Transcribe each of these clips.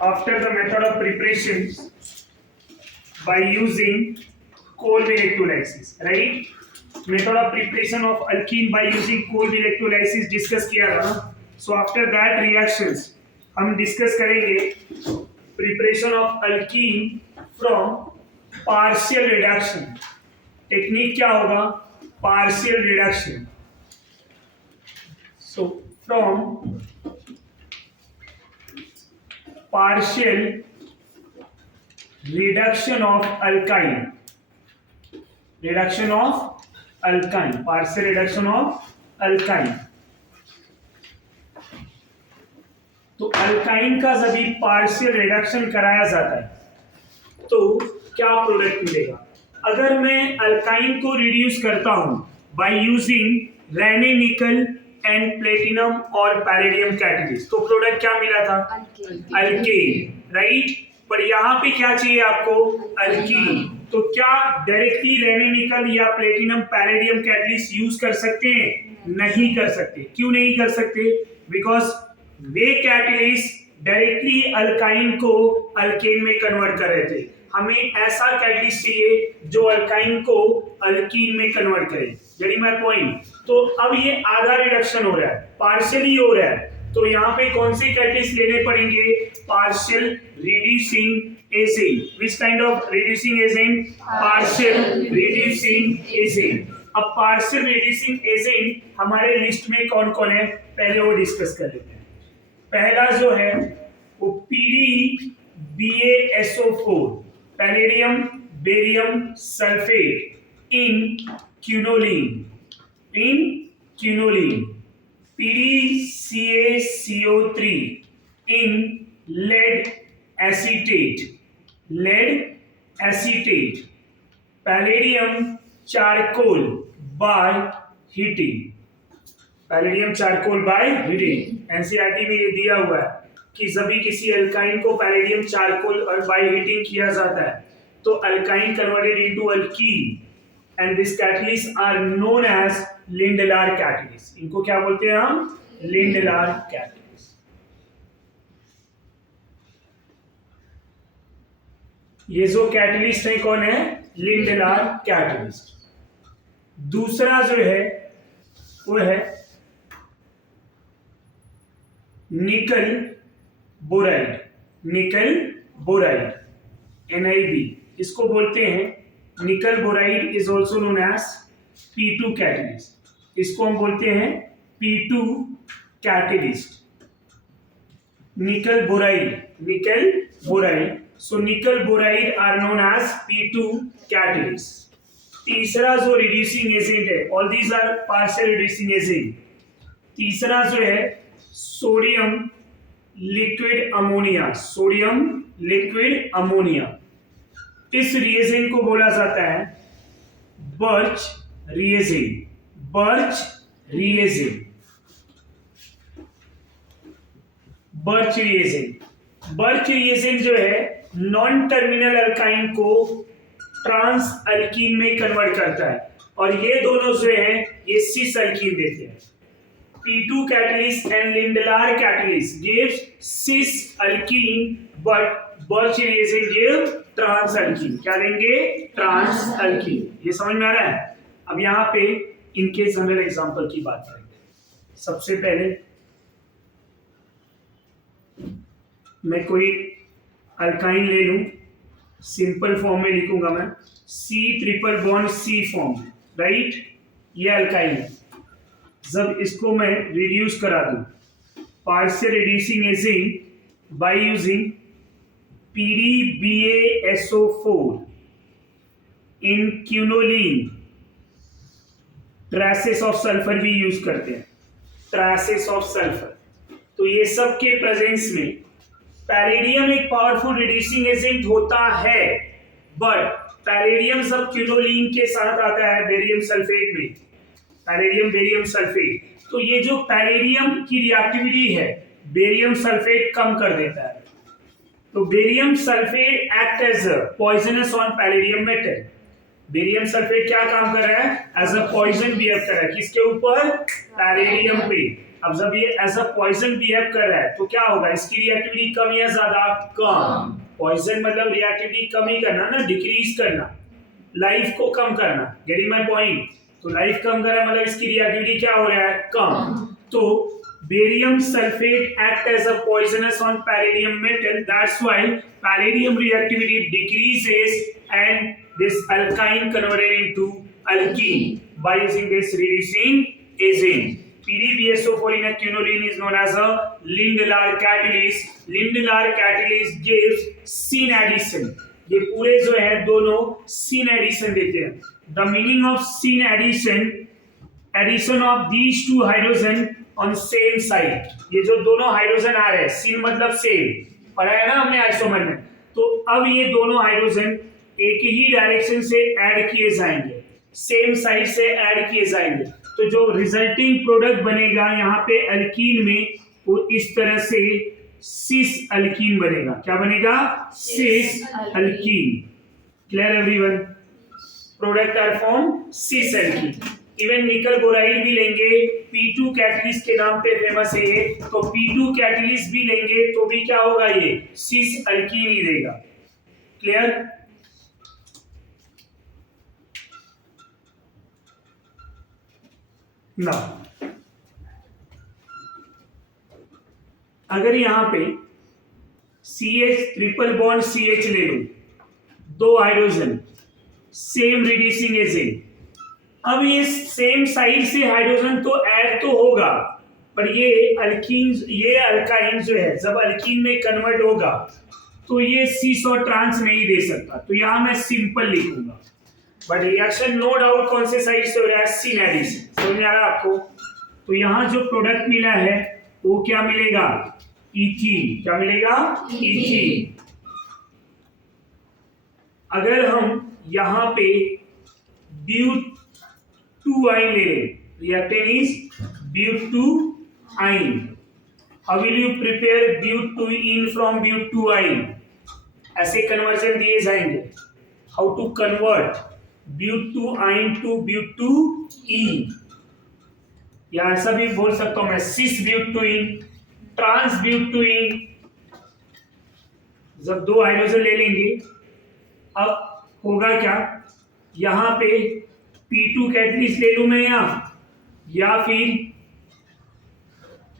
after the method of preparation by using cold electrolysis, right? Method of preparation of alkene by using cold electrolysis discuss किया था ना. So after that reactions हम discuss करेंगे preparation of alkene from partial reduction. Technique क्या होगा? Partial reduction. So from partial reduction of alkyne, partial reduction of alkyne. तो alkyne का जब भी पार्शियल रिडक्शन कराया जाता है तो क्या प्रोडक्ट मिलेगा? अगर मैं अल्काइन को रिड्यूस करता हूं by using Raney nickel and platinum और पैलेडियम कैटलिस्ट, तो प्रोडक्ट क्या मिला था? Alkane, right? पर यहाँ पे क्या चाहिए आपको? अल्कीन. तो क्या डायरेक्टली रेने निकल या प्लेटिनम पैलेडियम कैटलिस्ट यूज कर सकते हैं? नहीं कर सकते. क्यों नहीं कर सकते? Because way catalyst directly alkyne को अल्केन में कन्वर्ट कर रहे थे. हमें ऐसा कैटलिस्ट चाहिए जो अल्काइन को अल्कीन में कन्वर्ट करे. यानी माय पॉइंट. तो अब ये आधा रिडक्शन हो रहा है, पार्शियली हो रहा है, तो यहाँ पे कौन से कैटलिस्ट लेने पड़ेंगे? Partial reducing agent. Which kind of reducing agent? Partial reducing agent. अब पार्शियल रिड्यूसिंग एजेंट हमारे लिस्ट में कौन कौन है पहले वो डिस्कस कर लेते हैं. पहला जो है वो PdBaSO4, palladium barium sulphate in quinoline. PdCaCO3 in lead acetate, palladium charcoal by heating. NCERT में ये दिया हुआ है कि जब भी किसी अल्काइन को पैलेडियम चारकोल और बाय हीटिंग किया जाता है तो alkyne converted into alkene and this catalyst are known as Lindlar catalyst. इनको क्या बोलते हैं हम? Lindlar catalyst. ये जो कैटलिस्ट है कौन है? Lindlar catalyst. दूसरा जो है वो है निकल बोराइड, NiB. इसको बोलते हैं nickel boride is also known as P2 catalyst. इसको हम बोलते हैं P2 कैटलिस्ट. निकल boride. So nickel boride are known as P2 catalyst. तीसरा जो रिड्यूसिंग एजेंट है, all these are partial reducing agent. तीसरा जो है सोडियम लिक्विड अमोनिया. इस रिएजेंट को बोला जाता है बर्च रिएजेंट जो है नॉन टर्मिनल अल्काइन को ट्रांस अल्कीन में कन्वर्ट करता है और ये दोनों जो है ये सिस अल्कीन देते हैं. P2 catalyst and Lindelar catalyst gives cis alkene, but Birch reagent give trans alkene. क्या देंगे? Trans alkene. ये समझ में आ रहा है? अब यहाँ पे इनके जनरल एग्जांपल की बात करेंगे. सबसे पहले मैं कोई अल्काइन ले लूं, सिंपल फॉर्म में लिखूंगा मैं C triple bond C form, right? ये अल्काइन है. जब इसको मैं रिड्यूस करा दूं partial reducing agent by using PdBaSO4 in quinoline, traces of sulphur भी यूज करते हैं, ट्रेसेस ऑफ सल्फर. तो ये सब के प्रेजेंस में पैलेडियम एक पावरफुल रिड्यूसिंग एजेंट होता है, बट पैलेडियम सब क्यूनोलीन के साथ आता है बेरियम सल्फेट में, पैलेडियम बेरियम सल्फेट. तो ये जो पैलेडियम की रिएक्टिविटी है बेरियम सल्फेट कम कर देता है. तो barium sulphate act as poisonous on palladium metal. Barium sulphate क्या काम कर रहा है? एज अ पॉइजन बिहेव कर रहा है। किसके ऊपर? पैरेडियम पे। अब जब ये एज अ पॉइजन बिहेव कर रहा है तो क्या होगा? इसकी रिएक्टिविटी कम या ज्यादा? कम। पॉइजन मतलब रिएक्टिविटी कम ही करना ना, डिक्रीज करना, लाइफ को कम करना। Getting my point? तो लाइफ कम कर रहा है मतलब इसकी रिएक्टिविटी क्या हो रहा है? कम। तो barium sulphate act as a poisonous on palladium metal. That's why palladium reactivity decreases and this alkyne converted into alkene by using this reducing agent. PDBSO4 in a quinoline is known as a Lindlar catalyst. Lindlar catalyst gives syn addition. ये पूरे जो है दोनों syn addition देते हैं. The meaning of syn addition, addition of these two hydrogen on same side. ये जो दोनों हाइड्रोजन आ रहे हैं, सीन मतलब सेम, पढ़ा है ना हमने आइसोमर में। तो अब ये दोनों हाइड्रोजन एक ही डायरेक्शन से ऐड किए जाएंगे, सेम साइड से ऐड किए जाएंगे। तो जो रिजल्टिंग प्रोडक्ट बनेगा यहाँ पे अल्कीन में, वो इस तरह से सिस अल्कीन बनेगा। क्या बनेगा? Cis alkene. Clear everyone? Product are form cis alkene. Even nickel boride भी लेंगे, P2 कैटलिस्ट के नाम पे फेमस है ये, तो P2 कैटलिस्ट भी लेंगे तो भी क्या होगा? ये सिस अल्कीन ही देगा। क्लियर? ना अगर यहां पे CH ट्रिपल बॉन्ड CH ले लूं, दो हाइड्रोजन, सेम रिड्यूसिंग एजेंट। अब ये सेम साइड से हाइड्रोजन तो ऐड तो होगा, पर ये अल्कीन, ये अल्काइन जो है जब अल्कीन में कन्वर्ट होगा तो ये सिस और ट्रांस नहीं दे सकता, तो यहां मैं सिंपल लिखूंगा। बट रिएक्शन नो डाउट कौन से साइड से हो रहा है? Syn addition. समझ में आ रहा है आपको? तो यहां जो प्रोडक्ट मिला है वो क्या मिलेगा? इथीन। क्या मिलेगा? इथीन। अगर हम यहां पे ब्यूट-2-ine ले लें, reactant is ब्यूट-2-ine. How will you prepare ब्यूट-2-ene from ब्यूट-2-ine? ऐसे कन्वर्जन दिए जाएंगे। How to convert ब्यूट-2-ine to ब्यूट-2-ene? या ऐसा भी बोल सकता हूं मैं, सिस ब्यूट-2-ene, ट्रांस ब्यूट-2-ene। जब दो हाइड्रोजन ले लेंगे, अब होगा क्या? यहां पे P2 कैटलिस्ट ले लूं मैं यहां, या फिर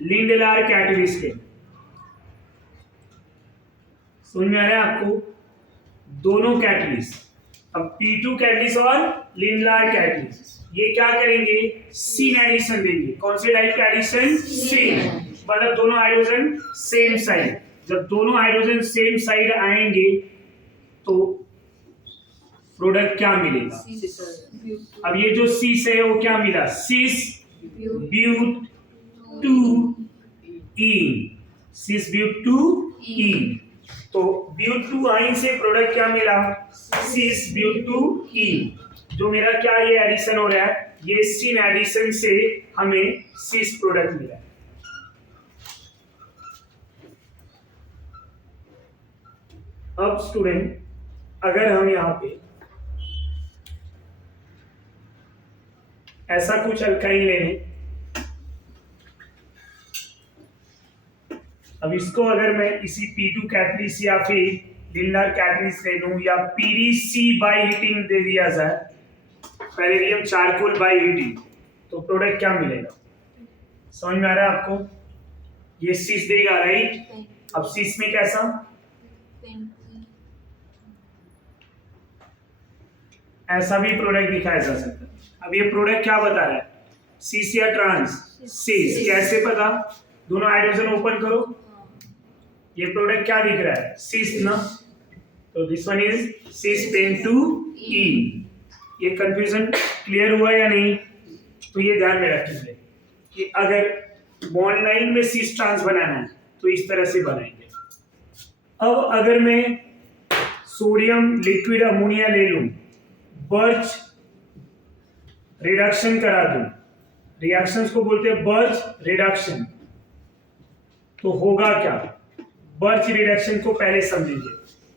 लिंडलार कैटलिस्ट ले। समझ में आ रहा है आपको? दोनों कैटलिस्ट, अब P2 कैटलिस्ट और लिंडलार कैटलिस्ट, ये क्या करेंगे? सिन एडिशन देंगे। कौन से टाइप का एडिशन? सिन। मतलब दोनों हाइड्रोजन सेम साइड। जब दोनों हाइड्रोजन सेम साइड आएंगे तो प्रोडक्ट क्या मिलेगा? अब ये जो सिस है वो क्या मिला? सिस ब्यूट-2-ene, सिस ब्यूट-2-ene। तो ब्यूट-2-ine से प्रोडक्ट क्या मिला? सिस ब्यूट-2-ene। जो मेरा क्या ये एडिशन हो रहा है, ये सिन एडिशन से हमें सिस प्रोडक्ट मिला। अब स्टूडेंट, अगर हम यहां पे ऐसा कुछ अल्काइन ले लें, अब इसको अगर मैं इसी P2 कैटलिस्ट या फिर लिंडलार कैटलिस्ट ले लूं, या PDC बाय हीटिंग दे दिया जाए, पैलेडियम चारकोल बाय हीटिंग, तो प्रोडक्ट क्या मिलेगा? समझ में आ रहा है आपको? ये सिस देगा, राइट? अब सिस में कैसा? ऐसा भी प्रोडक्ट दिखाया जा सकता है। अब ये प्रोडक्ट क्या बता रहा है? सिस या ट्रांस? सिस। कैसे पता? दोनों हाइड्रोजन ओपन करो, ये प्रोडक्ट क्या दिख रहा है? सिस ना। तो दिस वन इज सिस पेंट-2-ene। ये कंफ्यूजन क्लियर हुआ या नहीं? तो ये ध्यान में रखिए कि अगर बॉन्ड लाइन में सिस ट्रांस बनाना है तो इस तरह से बनाएंगे। अब अगर मैं सोडियम लिक्विड अमोनिया ले लूं, बर्च रिडक्शन करा दूं, रिएक्शंस को बोलते हैं बर्च रिडक्शन, तो होगा क्या? बर्च रिडक्शन को पहले समझेंगे।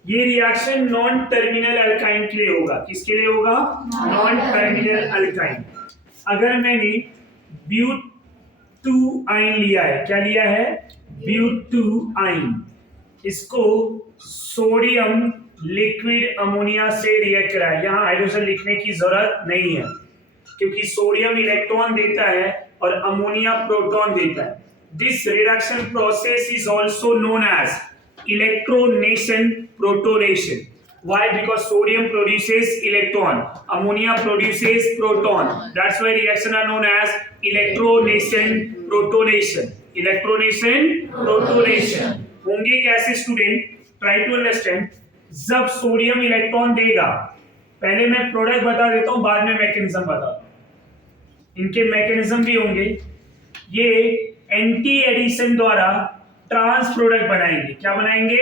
ये रिएक्शन नॉन टर्मिनल अल्काइन के लिए होगा। किसके लिए होगा? Non terminal alkyne. अगर मैंने ब्यूट-2-आइन लिया है, क्या लिया है? ब्यूट-2-आइन, इसको सोडियम लिक्विड अमोनिया से रिएक्ट करा है। यहाँ हाइड्रोजन लिखने की जरूरत नहीं है क्योंकि सोडियम इलेक्ट्रॉन देता है और अमोनिया प्रोटॉन देता है। This reduction process is also known as electronation protonation. Why? Because sodium produces electron, ammonia produces proton. That's why reaction are known as electronation, protonation. Electronation, protonation. होंगे कैसे student? Try to understand. जब sodium electron देगा, पहले मैं product बता देता हूं, बाद में मैकेनिज्म बताता हूं। इनके मैकेनिज्म भी होंगे। ये एंटी एडिशन द्वारा ट्रांस प्रोडक्ट बनाएंगे। क्या बनाएंगे?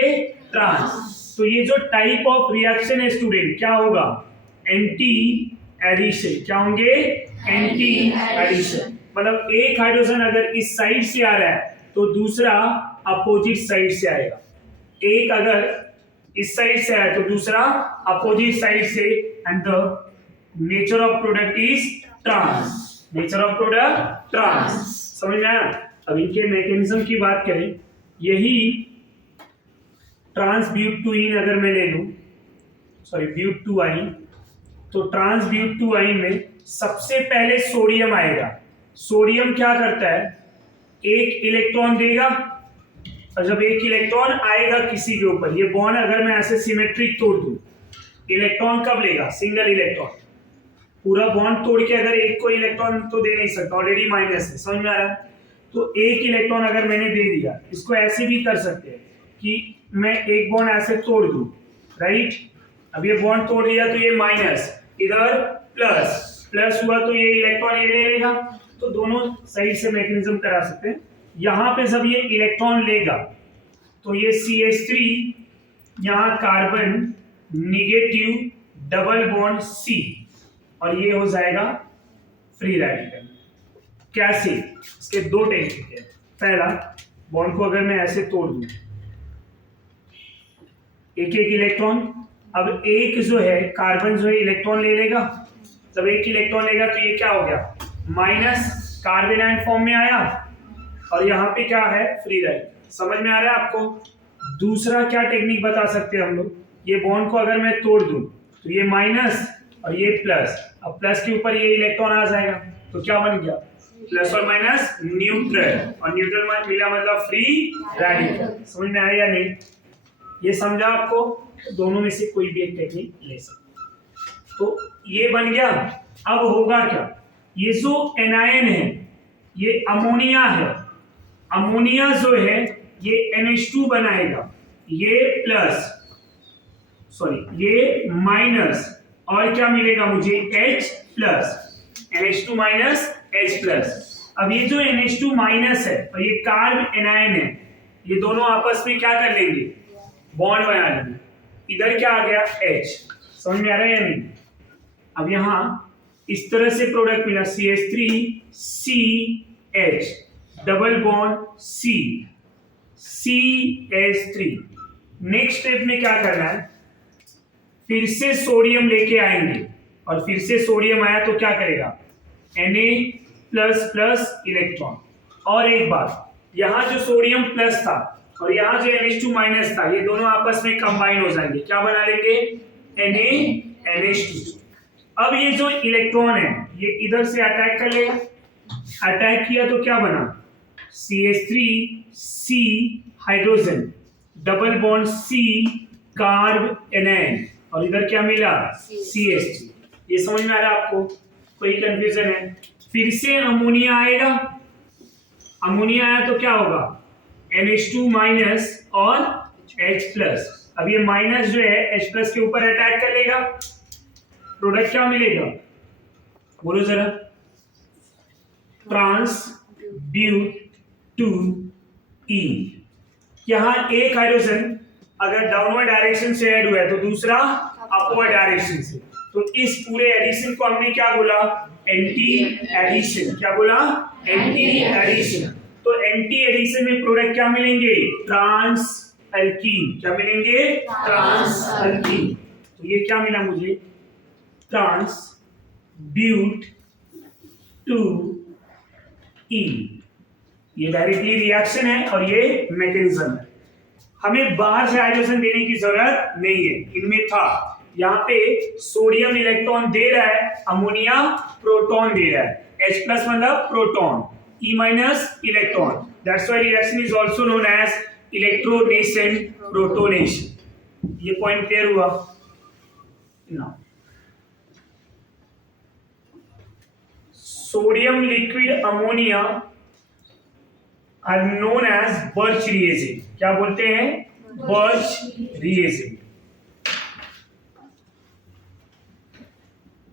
ट्रांस। तो ये जो टाइप ऑफ रिएक्शन है स्टूडेंट, क्या होगा? Anti addition. क्या होंगे? Anti addition. मतलब एक हाइड्रोजन अगर इस साइड से आ रहा है तो दूसरा अपोजिट साइड से आएगा। एक अगर इस साइड से आया तो दूसरा अपोजिट साइड से, and the nature of product is trans. Nature of product trans. समझ में आया? अब इनके मैकेनिज्म की बात करें, यही ट्रांस ब्यूट-2-इन अगर मैं ले लूं, सॉरी ब्यूट-2-आइन, तो ट्रांस ब्यूट-2-आइन में सबसे पहले सोडियम आएगा। सोडियम क्या करता है? एक इलेक्ट्रॉन देगा, और जब एक इलेक्ट्रॉन आएगा किसी के ऊपर, ये बॉन्ड अगर मैं ऐसे सिमेट्रिक तोड़ दूं, इलेक्ट्रॉन कब लेगा? Single electron. पूरा बॉन्ड तोड़ के अगर एक को इलेक्ट्रॉन तो दे नहीं सकता, ऑलरेडी माइनस है। समझ में आ रहा है? तो एक इलेक्ट्रॉन अगर मैंने दे दिया, इसको ऐसे भी कर सकते हैं कि मैं एक बॉन्ड ऐसे तोड़ दूं, राइट? अब ये बॉन्ड तोड़ दिया तो ये माइनस, इधर प्लस, प्लस हुआ तो ये इलेक्ट्रॉन ये ले लेगा। तो दोनों साइड से मैकेनिज्म करा सकते हैं। यहां पे जब ये इलेक्ट्रॉन लेगा तो ये CH3, यहां carbon negative double bond C, और ये हो जाएगा फ्री रेडिकल। कैसे? इसके दो टेक्निक है। पहला, बॉन्ड को अगर मैं ऐसे तोड़ दूं, एक एक इलेक्ट्रॉन, अब एक जो है कार्बन जो है इलेक्ट्रॉन ले लेगा। जब एक इलेक्ट्रॉन लेगा तो ये क्या हो गया? माइनस, कार्बन आयन फॉर्म में आया, और यहाँ पे क्या है? Free radical. समझ में आ रहा है आपको? दूसरा क्या टेक्निक बता सकते हैं हम लोग? ये बॉन्ड को अगर मैं तोड़ दूं तो ये माइनस और ये प्लस, अब प्लस के ऊपर ये इलेक्ट्रॉन आ जाएगा, तो क्या बन गया? प्लस और माइनस न्यूट्रल, और न्यूट्रल मिला मतलब फ्री रेडिकल। समझ में आया या नहीं? ये समझा आपको? दोनों में से कोई भी एक टेक्निक ले सकते। तो ये बन गया। अब होगा क्या? ये जो एनायन है ये अमोनिया है। अमोनिया जो है ये NH2 बनाएगा, ये प्लस, सॉरी ये माइनस, और क्या मिलेगा मुझे? H plus, NH2 minus H plus. अब ये जो NH2 माइनस है और ये कार्ब एनायन है, ये दोनों आपस में क्या कर लेंगे? बॉन्ड बना लेंगे। इधर क्या आ गया? H। समझ में आ रहा है या नहीं? अब यहां इस तरह से प्रोडक्ट मिला, CH3CH double bond C, CH3। Next step में क्या करना है? फिर से सोडियम लेके आएंगे, और फिर से सोडियम आया तो क्या करेगा? Na++ electron. और एक बात, यहां जो सोडियम प्लस था और यहाँ जो NH2 माइनस था, ये दोनों आपस में कंबाइन हो जाएंगे। क्या बना लेंगे? NaNH2। अब ये जो इलेक्ट्रॉन है ये इधर से अटैक कर लेगा। अटैक किया तो क्या बना? CH3C hydrogen double bond C carb anion, और इधर क्या मिला? CH3। ये समझ में आ रहा है आपको? कोई कंफ्यूजन है? फिर से अमोनिया आएगा। अमोनिया आया तो क्या होगा? NH2 माइनस और H प्लस। अब ये माइनस जो है H प्लस के ऊपर अटैक कर लेगा, प्रोडक्ट क्या मिलेगा? बोलो जरा। ट्रांस ब्यूट-2-ईन। यहां एक हाइड्रोजन अगर डाउनवर्ड डायरेक्शन से ऐड हुआ है तो दूसरा अपवर्ड डायरेक्शन से, तो इस पूरे एडिशन को हमने क्या बोला? Anti addition. क्या बोला? Anti addition. तो एंटी एडिशन में प्रोडक्ट क्या मिलेंगे? Trans alkene. क्या मिलेंगे? Trans alkene. तो ये क्या मिला मुझे? Trans but two e. ये डायरेक्टली रिएक्शन है और ये मैकेनिज्म है। हमें बाहर से हाइड्रोजन देने की जरूरत नहीं है, इनमें था। यहाँ पे सोडियम इलेक्ट्रॉन दे रहा है, अमोनिया प्रोटॉन दे रहा है। H प्लस मतलब proton, E minus electron. That's why reaction is also known as electronation protonation. ये पॉइंट क्लियर हुआ? Now sodium liquid ammonia are known as Birch reagent. क्या बोलते हैं? Birch reagent.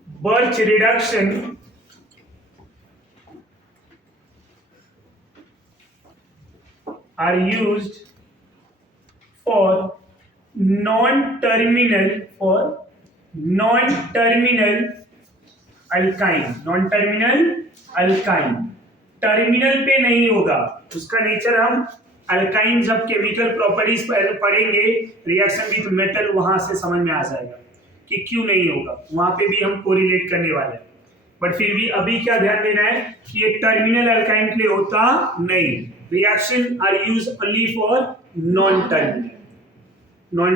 Birch reduction are used for non-terminal alkyne। Terminal पे नहीं होगा, उसका nature हम अल्काइन जब केमिकल प्रॉपर्टीज पढ़ेंगे रिएक्शन विद मेटल, वहां से समझ में आ जाएगा कि क्यों नहीं होगा। वहां पे भी हम कोरिलेट करने वाले हैं, बट फिर भी अभी क्या ध्यान देना है कि ये टर्मिनल अल्काइन के लिए होता नहीं। Reaction are use only for non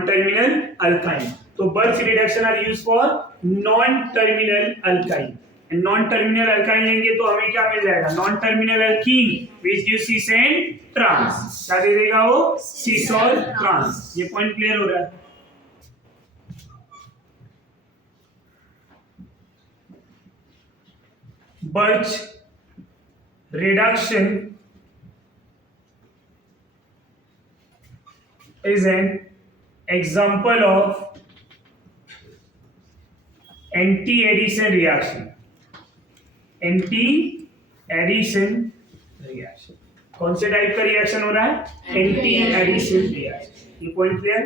terminal alkyne. तो Birch reduction are use for non terminal alkyne. And non terminal alkyne लेंगे तो हमें क्या मिल जाएगा? Non terminal alkene which gives cis and trans. क्या दे देगा वो? सीस और ट्रांस। ये पॉइंट क्लियर हो रहा है? Birch reduction is an example of anti-addition reaction। anti-addition reaction कौन से टाइप का रिएक्शन हो रहा है? anti-addition reaction। ये पॉइंट क्लियर?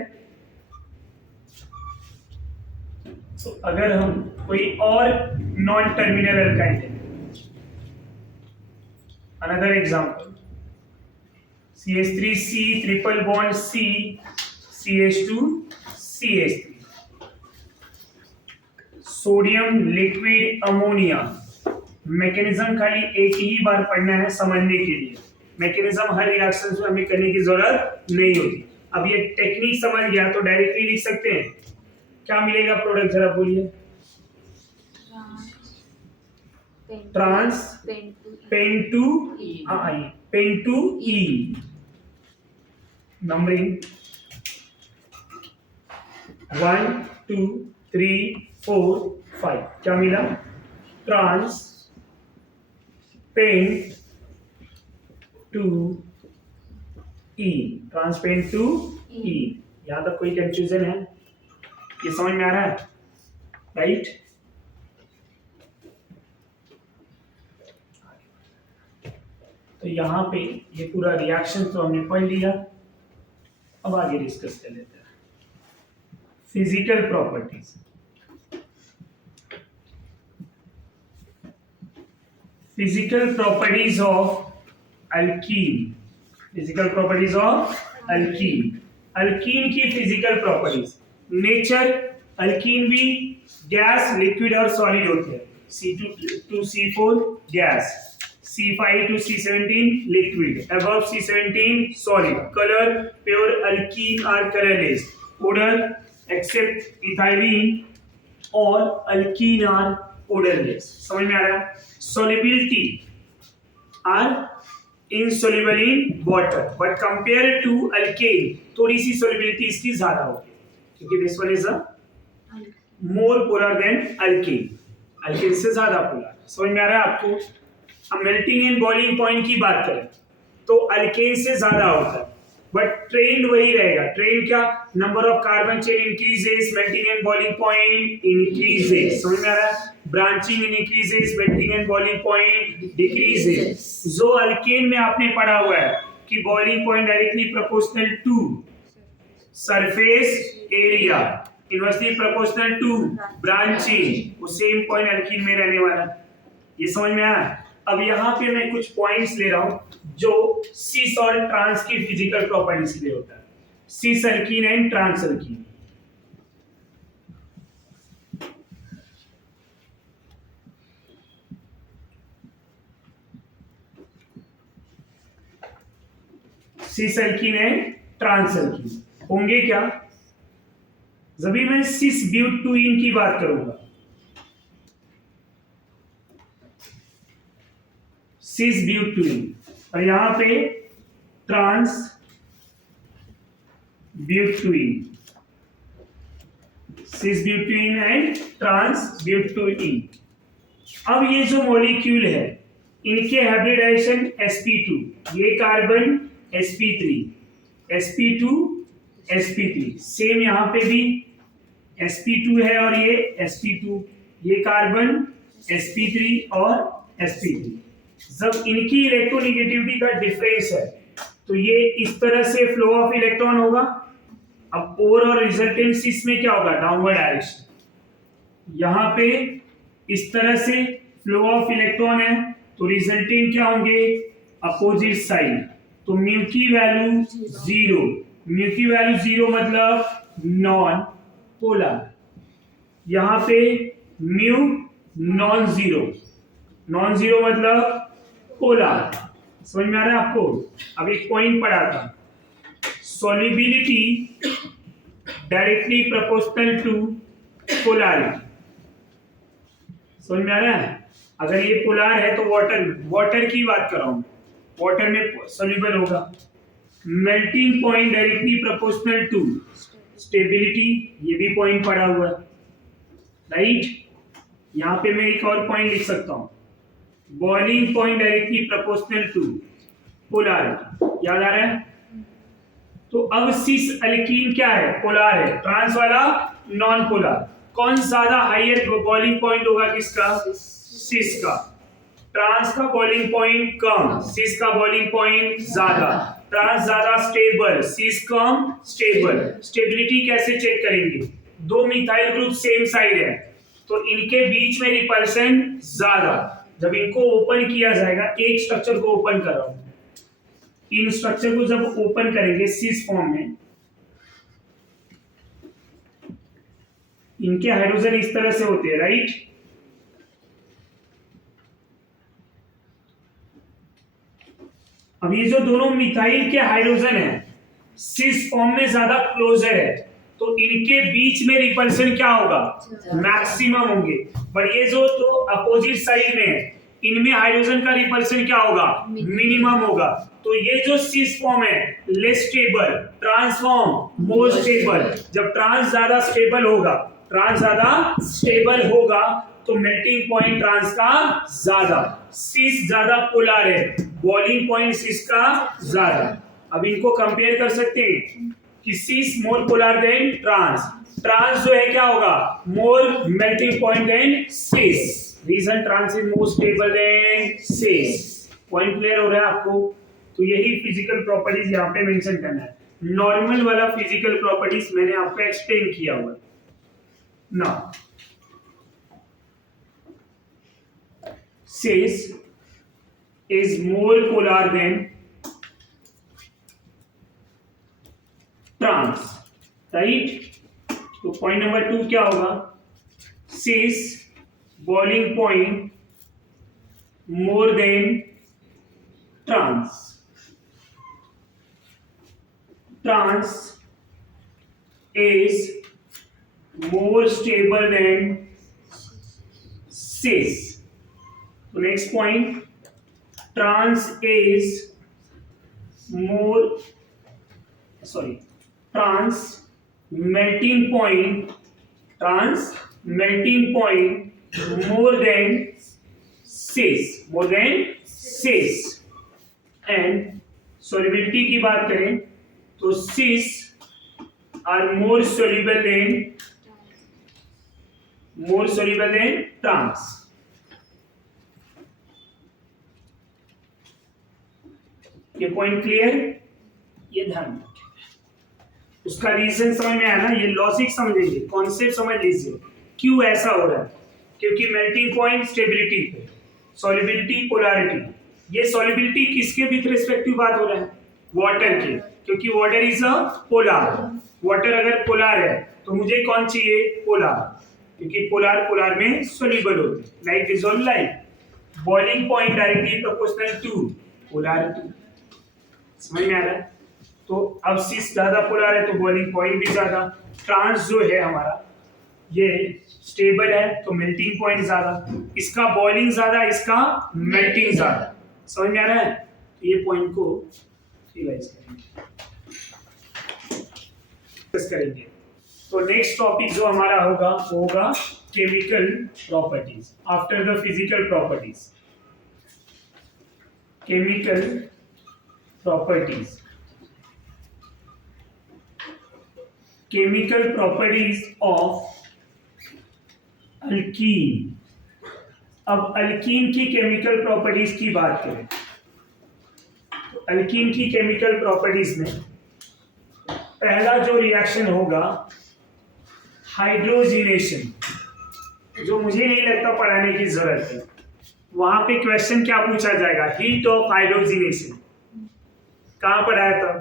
तो अगर हम कोई और नॉन टर्मिनल अल्काइन लें, another example, CH3C triple bond C CH2 CH3, sodium liquid ammonia. Mechanism खाली एक ही बार पढ़ना है समझने के लिए, मैकेनिज्म हर रिएक्शन में हमें करने की जरूरत नहीं होती। अब ये टेक्निक समझ गया तो डायरेक्टली लिख सकते हैं। क्या मिलेगा प्रोडक्ट, जरा बोलिए? Trans pen two ene. Numbering 1 2 3 4 5। क्या मिला? Trans pen two ene. Trans pen two ene. यहां तक कोई कंफ्यूजन है? ये समझ में आ रहा है? राइट? तो यहाँ पे ये पूरा रिएक्शन तो हमने पढ़ लिया। अब आगे डिस्कस कर लेते हैं physical properties. Physical properties of alkyne. Physical properties of alkyne. Alkyne की फिजिकल प्रॉपर्टीज। नेचर, अल्कीन भी गैस, लिक्विड और सॉलिड होते हैं। C2C4 gas, C5 to C17 liquid, above C17 solid. Color pure alkene are colorless. Odor except ethylene or alkene are odorless. समझ में आ रहा है? Solubility are insoluble in water, but compared to alkane थोड़ी सी solubility इसकी ज्यादा होती है, क्योंकि this one is a more polar than alkane. alkane से ज्यादा polar। समझ में आ रहा है आपको? हम मेल्टिंग एंड बॉइलिंग पॉइंट की बात करें तो अल्केन से ज्यादा होता है, बट ट्रेंड वही रहेगा। ट्रेंड क्या? Number of carbon chain increases, melting and boiling point increases. समझ में आ रहा है? Branching increases, melting and boiling point decreases. जो अल्केन में आपने पढ़ा हुआ है कि boiling point directly proportional to surface area, inversely proportional to branching, वो सेम पॉइंट अल्कीन में रहने वाला है। ये समझ में आया? अब यहाँ पे मैं कुछ पॉइंट्स ले रहा हूं जो सीस और ट्रांस की फिजिकल प्रॉपर्टीज लिए होता है। Cis alkene and trans alkene. Cis alkene and trans alkene होंगे क्या? जब भी मैं सिस ब्यूटुइन की बात करूंगा, सिस ब्यूटुइन, और यहां पे ट्रांस ब्यूटुइन, सिस ब्यूटुइन एंड ट्रांस ब्यूटुइन। अब ये जो मॉलिक्यूल है, इनके हाइब्रिडाइजेशन sp2, ये carbon sp3, sp2 sp3, same यहां पे भी sp2 है और ये sp2, ये कार्बन sp3 और sp3। जब इनकी इलेक्ट्रोनेगेटिविटी का डिफरेंस है तो ये इस तरह से फ्लो ऑफ इलेक्ट्रॉन होगा। अब और रिजल्टेंट सिस में क्या होगा? Downward direction. यहां पे इस तरह से फ्लो ऑफ इलेक्ट्रॉन है तो रिजल्टेंट क्या होंगे? Opposite side. तो म्यू की वैल्यू 0, म्यू की वैल्यू 0 मतलब नॉन पोलर। यहां पे mu non zero, non zero मतलब पोलर। समझ में आ रहा है आपको? अब एक पॉइंट पढ़ा था, solubility directly proportional to polarity. समझ में आ रहा है? अगर ये पोलर है तो वाटर की बात कर रहा हूं, वाटर में सोल्यूबल होगा। Melting point directly proportional to stability, ये भी पॉइंट पढ़ा हुआ है, राइट? यहां पे मैं एक और पॉइंट लिख सकता हूं, boiling point directly proportional to polarity. याद आ रहा है? तो अब सिस अल्कीन क्या है? पोलर है। ट्रांस वाला नॉन पोलर। कौन ज्यादा हाईएस्ट बॉइलिंग पॉइंट होगा? किसका? सिस का। ट्रांस का बॉइलिंग पॉइंट कम, सिस का बॉइलिंग पॉइंट ज्यादा। ट्रांस ज्यादा स्टेबल, सिस कम स्टेबल। स्टेबिलिटी कैसे चेक करेंगे? दो मिथाइल ग्रुप सेम साइड है तो इनके बीच में रिपल्शन ज्यादा। जब इनको ओपन किया जाएगा, एक स्ट्रक्चर को ओपन कर रहा हूं, इन स्ट्रक्चर को जब ओपन करेंगे सिस फॉर्म में, इनके हाइड्रोजन इस तरह से होते हैं, राइट? अब ये जो दोनों मिथाइल के हाइड्रोजन है सिस फॉर्म में ज्यादा क्लोजर है तो इनके बीच में रिपल्शन क्या होगा? मैक्सिमम होंगे। पर ये जो तो अपोजिट साइड में है, इनमें हाइड्रोजन का रिपल्शन क्या होगा? मिनिमम होगा। तो ये जो सिस फॉर्म है less stable, transform more stable. जब ट्रांस ज्यादा स्टेबल होगा, ट्रांस ज्यादा स्टेबल होगा तो मेल्टिंग पॉइंट ट्रांस का ज्यादा, सिस ज्यादा पोलर है, बॉइलिंग पॉइंट सिस का ज्यादा। अब इनको कंपेयर कर सकते हैं कि cis more polar than trans, trans जो है क्या होगा? More melting point than cis. Reason trans is more stable than cis. Point clear हो रहा है आपको? तो यही फिजिकल प्रॉपर्टीज यहाँ पे मेंशन करना है। नॉर्मल वाला फिजिकल प्रॉपर्टीज मैंने आपको एक्सप्लेन किया हुआ है ना। cis is more polar than trans, right? तो पॉइंट नंबर 2 क्या होगा? cis boiling point more than trans, trans is more stable than cis. So next point, trans is more, trans melting point, trans melting point more than cis, more than cis. And solubility की बात करें तो cis are more soluble than trans. ये point clear? ये ध्यान रखिए। उसका reason समझ में आया ना? ये लॉजिक समझ लीजिए, कॉन्सेप्ट समझ लीजिए क्यों ऐसा हो रहा है। क्योंकि मेल्टिंग पॉइंट स्टेबिलिटी पे, सॉल्युबिलिटी पोलैरिटी। ये सॉल्युबिलिटी किसके विथ रिस्पेक्टिव बात हो रहा है? वाटर के। क्योंकि water is a polar. Water अगर पोलार है तो मुझे कौन चाहिए? पोलार, क्योंकि पोलार में सोल्यूबल होते हैं, like dissolve like. Boiling point directly proportional to polarity. समझ में आ रहा है? तो अब सिस ज्यादा पोलार है तो बॉइलिंग पॉइंट भी ज्यादा। ट्रांस जो है हमारा ये स्टेबल है तो मेल्टिंग पॉइंट ज्यादा, इसका बॉइलिंग ज्यादा, इसका मेल्टिंग ज्यादा। समझ में आ रहा है? तो ये पॉइंट को रियलाइज करेंगे। तो नेक्स्ट टॉपिक जो हमारा होगा वो होगा chemical properties after the physical properties. Chemical properties, chemical properties of alkyne. अब अल्कीन की केमिकल प्रॉपर्टीज की बात करें तो अल्कीन की केमिकल प्रॉपर्टीज में पहला जो रिएक्शन होगा हाइड्रोजिनेशन, जो मुझे नहीं लगता पढ़ाने की जरूरत है। वहां पे क्वेश्चन क्या पूछा जाएगा? Heat of hydrogenation. कहां पढ़ाया था?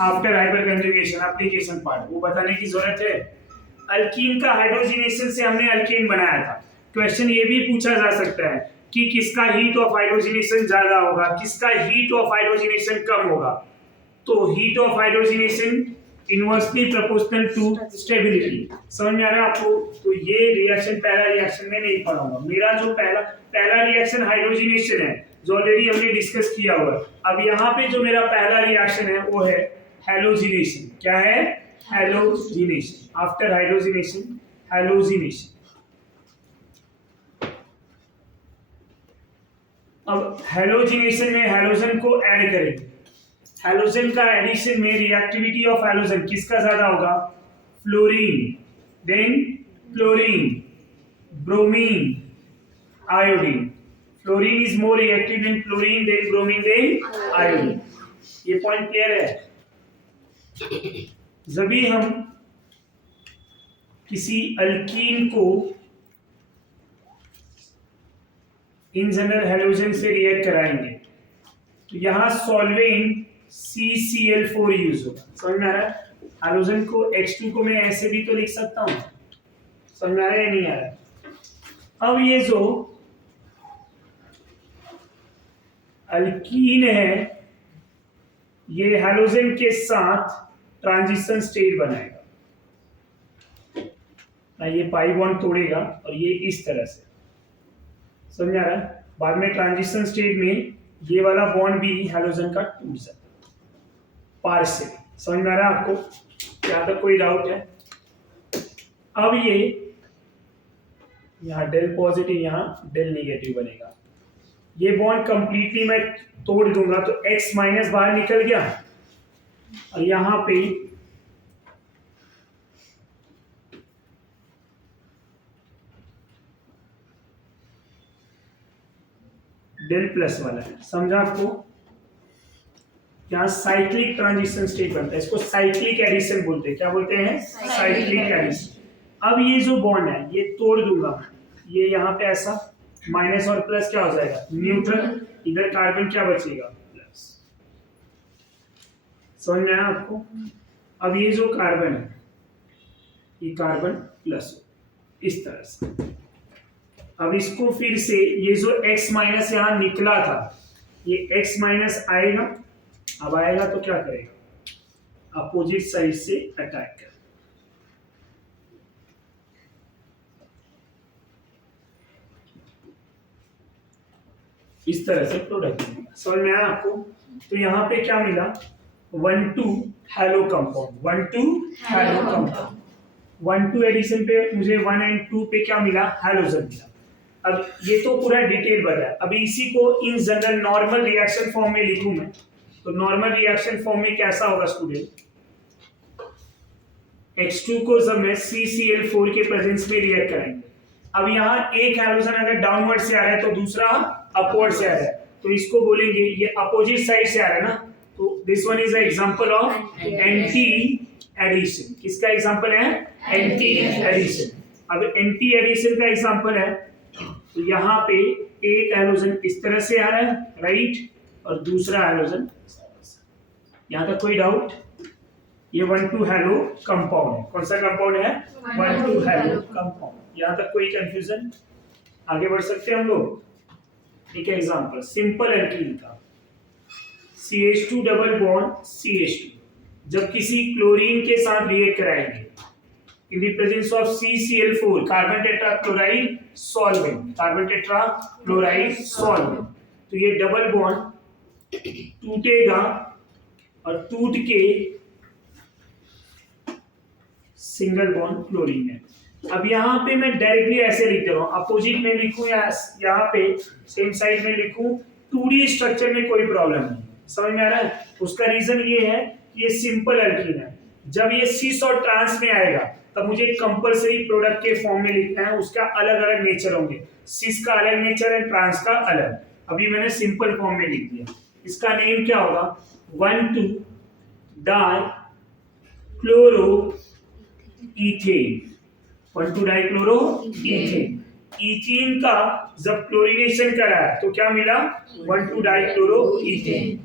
After hyper conjugation application part, वो बताने की जरूरत है। अल्कीन का हाइड्रोजिनेशन से हमने अल्केन बनाया था। क्वेश्चन ये भी पूछा जा सकता है कि किसका हीट ऑफ हाइड्रोजिनेशन ज्यादा होगा, किसका हीट ऑफ हाइड्रोजिनेशन कम होगा। तो heat of hydrogenation inversely proportional to stability. समझ में आ रहा है आपको? तो ये रिएक्शन पहला रिएक्शन में नहीं पढ़ाऊंगा। मेरा जो पहला रिएक्शन हाइड्रोजिनेशन है जो ऑलरेडी हमने डिस्कस किया हुआ है। अब यहाँ पे जो मेरा पहला रिएक्शन है वो है हैलोजिनेशन। क्या है? हैलोजिनेशन। After hydrogenation halogenation. अब हैलोजिनेशन में हैलोजन को ऐड करेंगे। हैलोजन का एडिशन में रिएक्टिविटी ऑफ हैलोजन किसका ज्यादा होगा? Fluorine, then chlorine, bromine, iodine. Fluorine is more reactive than chlorine, then bromine, then iodine. ये पॉइंट क्लियर है? जब भी हम किसी अल्कीन को इन जनरल हैलोजन से रिएक्ट कराएंगे तो यहां सॉल्वेंट CCl4 यूज होगा। समझ में आ रहा है? हैलोजन को H2 को मैं ऐसे भी तो लिख सकता हूं। समझ में आ रहा है या नहीं आ रहा है? अब ये जो अल्कीन है ये हैलोजन के साथ ट्रांजिशन स्टेट बनाएगा ना, ये पाई बॉन्ड तोड़ेगा और ये इस तरह से। समझ में आ रहा है? बाद में ट्रांजिशन स्टेट में ये वाला बॉन्ड भी हैलोजन का टूट जाता है पार्शियल। समझ में आ रहा है आपको? यहाँ तक कोई डाउट है? अब ये यहाँ डेल पॉजिटिव, यहाँ डेल नेगेटिव बनेगा। ये बॉन्ड कंप्लीटली मैं तोड़ दूंगा तो X माइनस बाहर निकल गया और यहाँ पे डेल प्लस वाला है। समझा आपको? यहाँ साइक्लिक ट्रांजिशन स्टेट बनता है, इसको साइक्लिक एडिशन बोलते हैं। क्या बोलते हैं? Cyclic addition. अब ये जो बॉन्ड है ये तोड़ दूंगा, ये यहाँ पे ऐसा माइनस और प्लस क्या हो जाएगा? न्यूट्रल। इधर कार्बन क्या बचेगा? प्लस। समझ में आया आपको? अब ये जो कार्बन है ये कार्बन प्लस इस तरह से। अब इसको फिर से ये जो X माइनस यहाँ निकला था ये X माइनस आएगा। अब आएगा तो क्या करेगा? अपोजिट साइड से अटैक कर, इस तरह से प्रोडक्ट मिलेगा। समझ में आया आपको? तो यहाँ पे क्या मिला? 1,2 halo compound, 1,2 halo compound. 1,2 addition पे मुझे 1 और 2 पे क्या मिला? हैलोजन मिला। अब ये तो पूरा डिटेल बताया। अभी इसी को in general normal reaction form में लिखूं मैं तो नॉर्मल रिएक्शन फॉर्म में कैसा होगा स्टूडेंट? H2 को जब मैं CCl4 के प्रेजेंस में रिएक्ट कराएंगे। अब यहाँ एक हैलोजन अगर डाउनवर्ड से आ रहा है तो दूसरा अपवर्ड से आ रहा है तो इसको बोलेंगे ये अपोजिट साइड से आ रहा है ना, तो this one is a example of anti addition. किसका एग्जांपल है? Anti addition. अब एंटी एडिशन का एग्जांपल है तो यहाँ पे एक हैलोजन इस तरह से आ रहा है राइट और दूसरा हैलोजन। यहां तक कोई डाउट? ये 1,2 हेलो कंपाउंड है। कौन सा कंपाउंड है? 1,2 हेलो कंपाउंड। यहां तक कोई कंफ्यूजन? आगे बढ़ सकते हैं हम लोग। एक एग्जांपल सिंपल एल्कीन का, CH2 डबल बॉन्ड CH2 जब किसी क्लोरीन के साथ रिएक्ट कराएंगे in the presence of CCl4 carbon tetrachloride solvent, carbon tetrachloride solvent, तो ये डबल बॉन्ड टूटेगा और टूट के सिंगल बॉन्ड क्लोरीन है। अब यहाँ पे मैं डायरेक्टली ऐसे लिख दे रहा हूँ, अपोजिट में लिखूं या यहाँ पे सेम साइड में लिखूं, 2D स्ट्रक्चर में कोई प्रॉब्लम नहीं। समझ में आ रहा है? उसका रीजन ये है कि ये सिंपल एल्कीन है। जब ये सिस और ट्रांस में आएगा तब मुझे कंपलसरी प्रोडक्ट के फॉर्म में लिखना है, उसका अलग अलग नेचर होंगे, सिस का अलग नेचर है, ट्रांस का अलग। अभी मैंने सिंपल फॉर्म में लिख दिया। इसका नेम क्या होगा? 1,2 die chloro ethane, 1,2 die chloro ethane. Ethane का जब क्लोरीनेशन कराया तो क्या मिला? 1,2 डाई क्लोरो इथेन।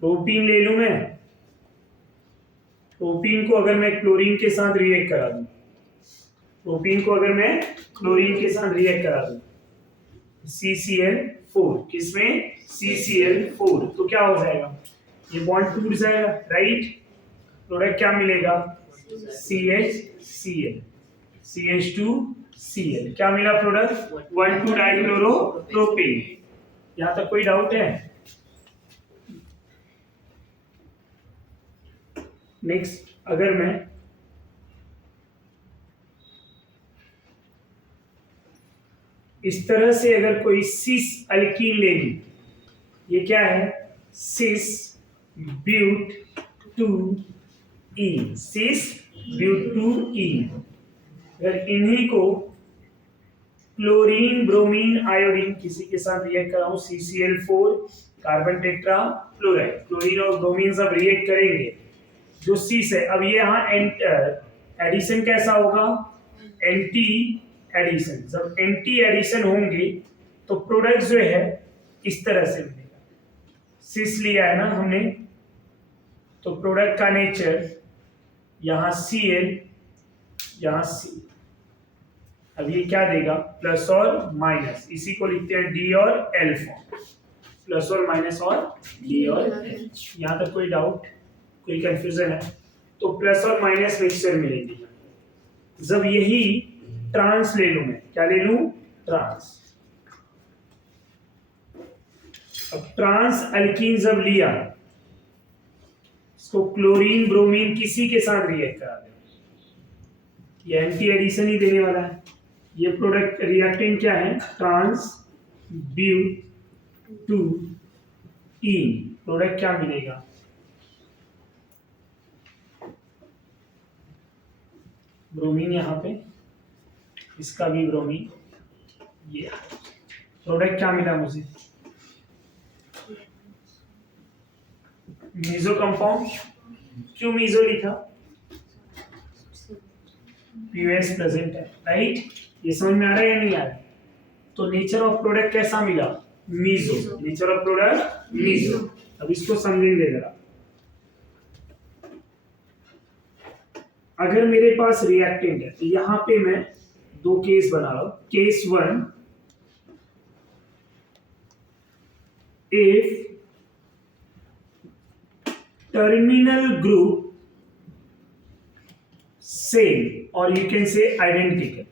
प्रोपीन ले लूं मैं, प्रोपीन को अगर मैं क्लोरीन के साथ रिएक्ट करा दूं, प्रोपीन को अगर मैं क्लोरीन के साथ रिएक्ट करा दूं, CCl4, किसमें? CCl4, तो क्या हो जाएगा? ये बॉन्ड टूट जाएगा, राइट? प्रोडक्ट क्या मिलेगा? CHCl, CH2Cl। क्या मिला प्रोडक्ट? 1,2 डाइक्लोरोप्रोपेन। यहां तक कोई डाउट है? नेक्स्ट, अगर मैं इस तरह से अगर कोई सिस अल्कीन ले ली, ये क्या है? सिस ब्यूट 2ईन, सिस ब्यूट 2ईन। अगर इन्हीं को क्लोरीन ब्रोमीन आयोडीन किसी के साथ रिएक्ट कराऊं, CCl4 carbon tetrachloride, chlorine और ब्रोमीन सब रिएक्ट करेंगे, जो सिस है। अब ये यहाँ एडिशन कैसा होगा? Anti addition. जब एंटी एडिशन होंगे तो प्रोडक्ट जो है इस तरह से मिलेगा। सिस लिया है ना हमने, तो प्रोडक्ट का नेचर यहां Cl, यहां C। अब ये क्या देगा? प्लस और माइनस, इसी को लिखते हैं D और L फॉर्म, प्लस और माइनस और D और L। यहां तक कोई डाउट, कोई कंफ्यूजन है? तो प्लस और माइनस मिक्सचर मिलेगी। जब यही ट्रांस ले लूं मैं, क्या ले लूं? ट्रांस। अब ट्रांस अल्कीन जब लिया, इसको क्लोरीन ब्रोमीन किसी के साथ रिएक्ट करा दे, ये एंटी एडिशन ही देने वाला है। ये प्रोडक्ट रिएक्टेंट क्या है? ट्रांस ब्यूट 2ईन। प्रोडक्ट क्या मिलेगा? ब्रोमीन यहाँ पे, इसका भी ब्रोमीन। ये प्रोडक्ट क्या मिला मुझे? Meso compound. क्यों मीजो लिखा? पीओएस प्रेजेंट है, राइट? ये समझ में आ रहा है या नहीं आ रहा है? तो नेचर ऑफ प्रोडक्ट कैसा मिला? Meso. Nature of product meso. अब इसको समझेंगे जरा। अगर मेरे पास रिएक्टेंट है तो यहां पे मैं दो केस बना रहा हूं। Case 1, if terminal group same और you can say identical.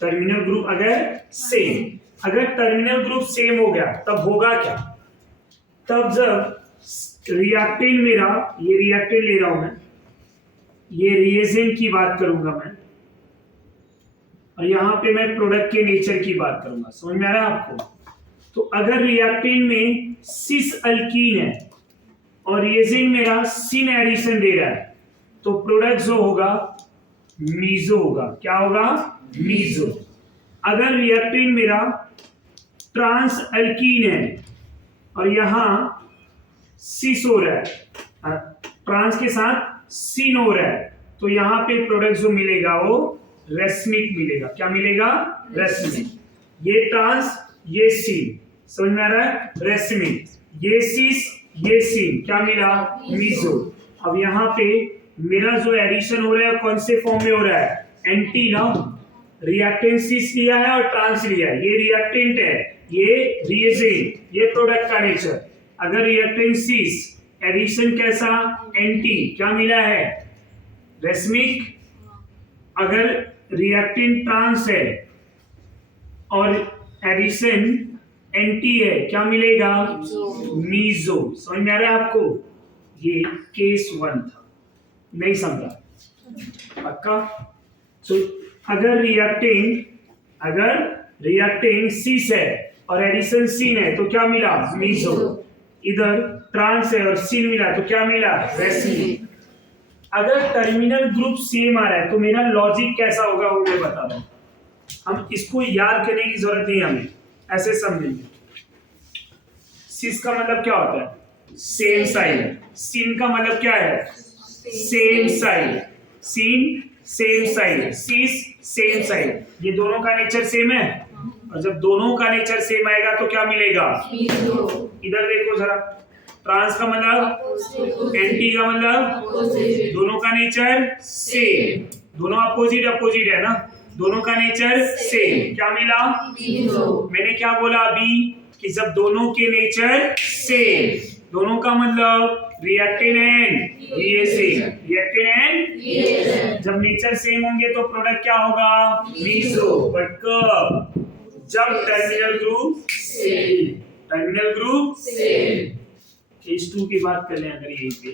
Terminal group अगर सेम, अगर टर्मिनल ग्रुप सेम हो गया तब होगा क्या? तब जब रिएक्टेंट मेरा, ये रिएक्टेंट ले रहा हूं मैं, ये रिएजेंट की बात करूंगा मैं, और यहां पे मैं प्रोडक्ट के नेचर की बात करूंगा। समझ में आ रहा है आपको? तो अगर रिएक्टेंट में सिस अल्कीन है और रिएजेंट मेरा सिन एडिशन दे रहा है, तो प्रोडक्ट जो होगा मीजो होगा। क्या होगा? मीजो। अगर रिएक्टेंट मेरा ट्रांस अल्कीन है और यहां सिस हो रहा है, ट्रांस के साथ सिन हो रहा है, तो यहां पे प्रोडक्ट जो मिलेगा वो रेसमिक मिलेगा। क्या मिलेगा? रेसमिक। ये ट्रांस, ये सीन, समझ में आ रहा है? रेसमिक। ये सीस, ये सीन, क्या मिला? मीजो। अब यहाँ पे मेरा जो एडिशन हो रहा है कौन से फॉर्म में हो रहा है? एंटी ना, रिएक्टेंट सीस लिया है और ट्रांस लिया है। ये रिएक्टेंट है, ये रिएजेंट, ये प्रोडक्ट का नेचर। अगर रिएक्टेंट सीस, एडिशन कैसा? एंटी, क्या मिला है? रेसमिक। अगर रिएक्टेंट ट्रांस है और एडिशन एंटी है, क्या मिलेगा? मीजो। समझ में आ रहा है आपको? ये केस 1 था, नहीं समझा? पक्का? तो अगर रिएक्टेंट सीस है और एडिशन सीन है तो क्या मिला? मीजो। इधर ट्रांस है और सीन मिला तो क्या मिला? रेसमिक। अगर टर्मिनल ग्रुप सेम आ रहा है तो मेरा लॉजिक कैसा होगा वो मैं बता रहा हूं। हम इसको याद करने की जरूरत नहीं, हमें ऐसे समझेंगे। सीस का मतलब क्या होता है? Same side. सीन का मतलब क्या है? Same side. Cis same side, cis same side. ये दोनों का नेचर सेम है, और जब दोनों का नेचर सेम आएगा तो क्या मिलेगा? इधर देखो जरा, ट्रांस का मतलब, एंटी का मतलब, दोनों का नेचर सेम। दोनों अपोजिट है ना, दोनों का नेचर सेम। क्या मिला? मैंने क्या बोला अभी कि जब दोनों के नेचर सेम, दोनों का मतलब रिएक्टेंट एंड रिएजेंट, जब नेचर सेम होंगे तो प्रोडक्ट क्या होगा? मीजो। बट कब? जब टर्मिनल ग्रुप सेम। केस 2 की बात कर लें अगर यहीं पे,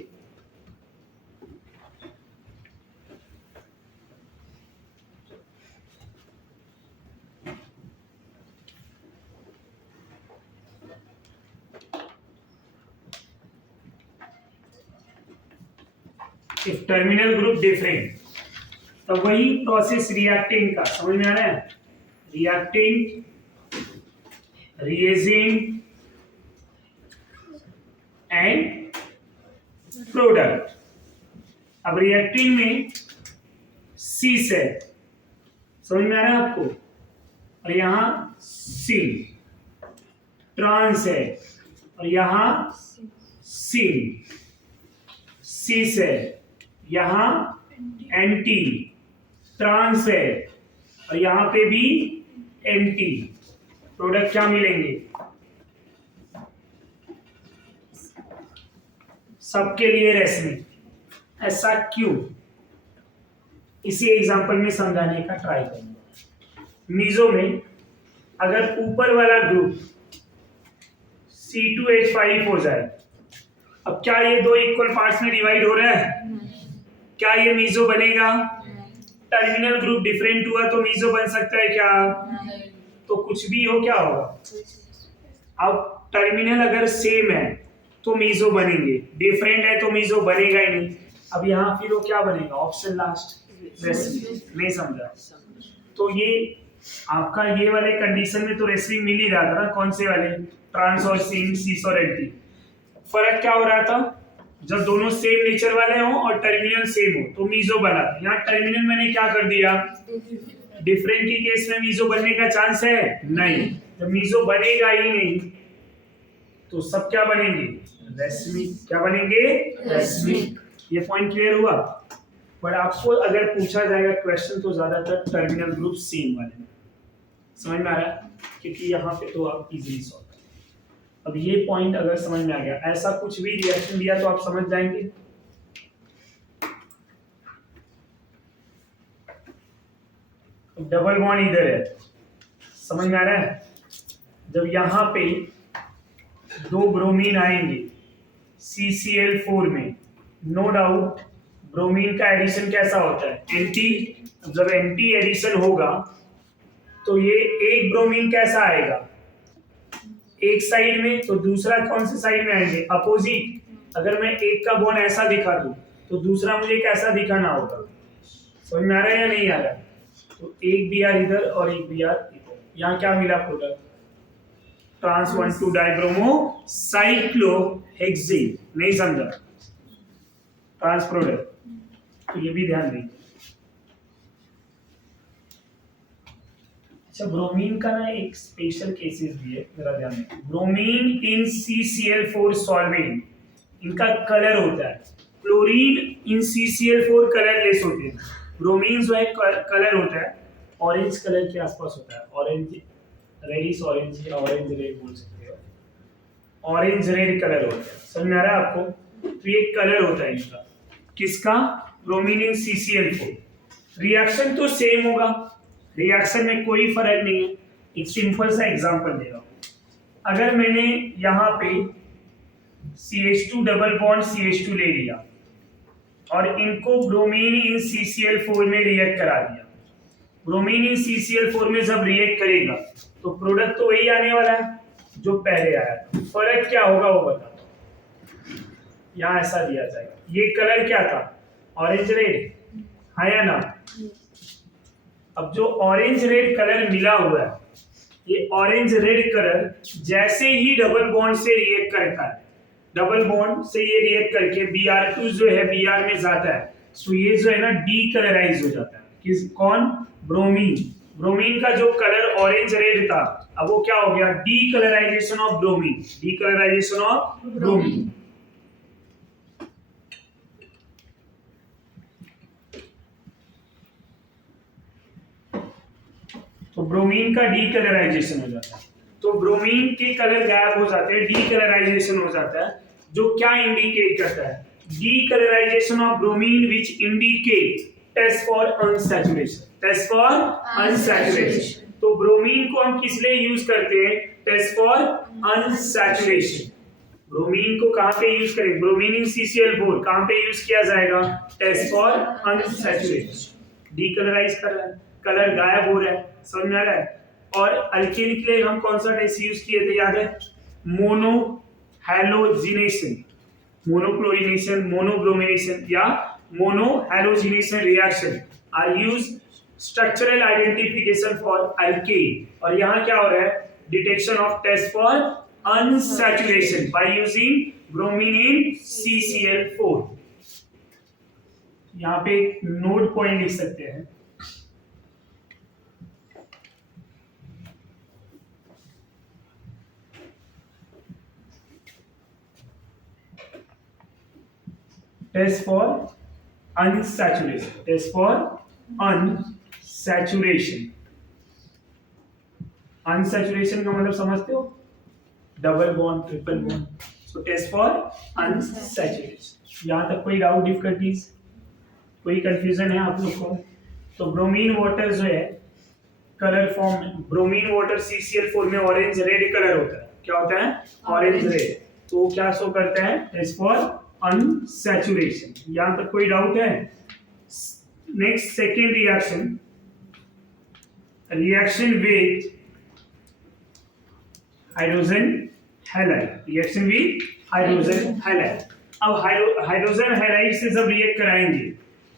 इफ टर्मिनल ग्रुप डिफरेंट, तो वही प्रोसेस रिएक्टेंट का, समझ में आ रहा है? Reactant, reagent and product. अब रिएक्टेंट में सीस है, समझ में आ रहा है आपको? और यहां सीन। ट्रांस है और यहां सीन। सीस है, यहां एंटी। ट्रांस है और यहां पे भी एंटी। प्रोडक्ट क्या मिलेंगे? सबके लिए रेसमिक। ऐसा क्यों? इसी एग्जांपल में समझाने का ट्राई करेंगे। मीजो में अगर ऊपर वाला ग्रुप C2H5 हो जाए, अब क्या ये दो इक्वल पार्ट्स में डिवाइड हो रहा है? क्या ये मीजो बनेगा? टर्मिनल ग्रुप डिफरेंट हुआ तो मीजो बन सकता है क्या? तो कुछ भी हो, क्या होगा? अब टर्मिनल अगर सेम है तो मीजो बनेंगे, डिफरेंट है तो मीजो बनेगा ही नहीं। अब यहाँ फिर वो क्या बनेगा? Option last, racemic. नहीं समझा? तो ये आपका ये वाले कंडीशन में तो रेसमिक मिल ही रहा था ना, कौन से वाले? ट्रांस और सीन, सीस और एंटी। फर्क क्या हो रहा था? जब दोनों सेम नेचर वाले हों और टर्मिनल सेम हो तो मीजो बना। यहाँ टर्मिनल मैंने क्या कर दिया? डिफरेंट के केस में मीजो बनने का चांस है? नहीं। जब मीजो बनेगा ही नहीं तो सब क्या बनेंगे? रेसमिक। क्या बनेंगे? रेसमिक। ये पॉइंट क्लियर हुआ? बट आपको अगर पूछा जाएगा क्वेश्चन तो ज्यादातर टर्मिनल ग्रुप सेम वाले में। समझ में आ रहा है? क्योंकि यहाँ पे तो आप इजीली सॉल्व। अब ये पॉइंट अगर समझ में आ गया, ऐसा कुछ भी रिएक्शन दिया तो आप समझ जाएंगे। डबल बॉन्ड इधर है, समझ में आ रहा है? जब यहाँ पे दो ब्रोमीन आएंगे CCl4 में, नो डाउट ब्रोमीन का एडिशन कैसा होता है? एंटी। जब एंटी एडिशन होगा तो ये एक ब्रोमीन कैसा आएगा? एक साइड में, तो दूसरा कौन से साइड में आएंगे? अपोजिट। अगर मैं एक का बॉन्ड ऐसा दिखा दूं तो दूसरा मुझे कैसा दिखाना होगा? समझ में आ रहा है या नहीं आ रहा? तो एक Br इधर और एक Br इधर। यहाँ क्या मिला प्रोडक्ट? Trans 1,2 dibromo cyclohexane. नहीं समझा? Trans product. तो ये भी ध्यान दीजिए। अच्छा, ब्रोमीन का ना एक स्पेशल केसेस भी है, जरा ध्यान दें। ब्रोमीन इन CCl4 सॉल्वेंट, इनका कलर होता है। क्लोरीन इन CCl4 कलरलेस होते हैं। ब्रोमीन जो है कलर होता है, ऑरेंज कलर के आसपास होता है, ऑरेंज रेडिश ऑरेंज या ऑरेंज रेड बोल सकते हो, ऑरेंज रेड कलर होता है। समझ में आ रहा है आपको? तो ये कलर होता है इनका, किसका? Bromine in CCl4। रिएक्शन तो सेम होगा, रिएक्शन में कोई फर्क नहीं है। एक सिंपल सा एग्जांपल दे रहा हूं। अगर मैंने यहां पे CH2 डबल बॉन्ड CH2 ले लिया और इनको ब्रोमीन इन CCl4 में रिएक्ट करा दिया, ब्रोमीन इन CCl4 में जब रिएक्ट करेगा तो प्रोडक्ट तो वही आने वाला है जो पहले आया था। फर्क क्या होगा वो बता, यहां ऐसा दिया जाएगा। ये कलर क्या था? ऑरेंज रेड, है या ना? अब जो ऑरेंज रेड कलर मिला हुआ है, ये ऑरेंज रेड कलर जैसे ही डबल बॉन्ड से रिएक्ट करता है, डबल बॉन्ड से ये रिएक्ट करके Br2 जो है Br में जाता है, तो ये जो है ना डीकलराइज हो जाता है। किस कौन? ब्रोमीन। ब्रोमीन का जो कलर ऑरेंज रेड था, अब वो क्या हो गया? Decolourisation of bromine, decolourisation of bromine. तो ब्रोमीन का डीकलराइजेशन हो जाता है, तो ब्रोमीन के कलर गायब हो जाते हैं, डीकलराइजेशन हो जाता है, जो क्या इंडिकेट करता है? Decolourisation of bromine which indicate test for unsaturation, test for unsaturation. तो ब्रोमीन को हम किस लिए यूज करते हैं? Test for unsaturation. ब्रोमीन को कहां पे यूज करें? ब्रोमीन इन CCl4 कहां पे यूज किया जाएगा? Test for unsaturation. डीकलराइज कर रहा है, कलर गायब हो रहा है, समझ में आ रहा है? और अल्केन के लिए हम कौन सा टेस्ट यूज किए थे, याद है? मोनो हैलोजिनेशन, मोनोक्लोरिनेशन, मोनोब्रोमिनेशन या mono halogenation reaction are use structural identification for alkane. और यहाँ क्या हो रहा है? Detection of test for unsaturation by using bromine in CCl4। यहाँ पे एक नोट पॉइंट लिख सकते हैं, test for unsaturation, test for unsaturation. Unsaturation का मतलब समझते हो? Double bond, triple bond. So test for unsaturation. यहां तक कोई डाउट, डिफिकल्टीज, कोई कंफ्यूजन है आप लोग को? तो ब्रोमीन वाटर जो है कलर फॉर्म में, ब्रोमीन वाटर CCl4 में ऑरेंज रेड कलर होता है। क्या होता है? Orange red. तो क्या शो करता है? Test for unsaturation. यहां तक कोई डाउट है? Next second reaction, reaction with hydrogen halide, reaction with hydrogen halide. अब हाइड्रोजन हैलाइड से जब रिएक्ट कराएंगे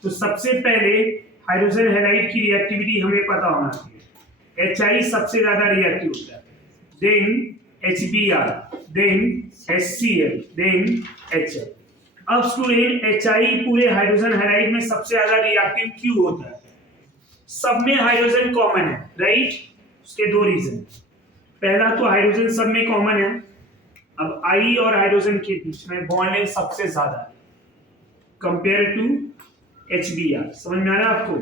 तो सबसे पहले हाइड्रोजन हैलाइड की रिएक्टिविटी हमें पता होना चाहिए। HI सबसे ज्यादा रिएक्टिव होता है, then HBr, then HCl, then HF। अब स्टूडेंट HI पूरे हाइड्रोजन हैलाइड में सबसे ज्यादा रिएक्टिव क्यों होता है? सब में हाइड्रोजन कॉमन है, राइट? उसके दो रीजन। पहला तो हाइड्रोजन सब में कॉमन है, अब I और हाइड्रोजन के बीच में बॉन्ड लेंथ सबसे ज्यादा है कंपेयर टू HBr। समझ में आ रहा है आपको?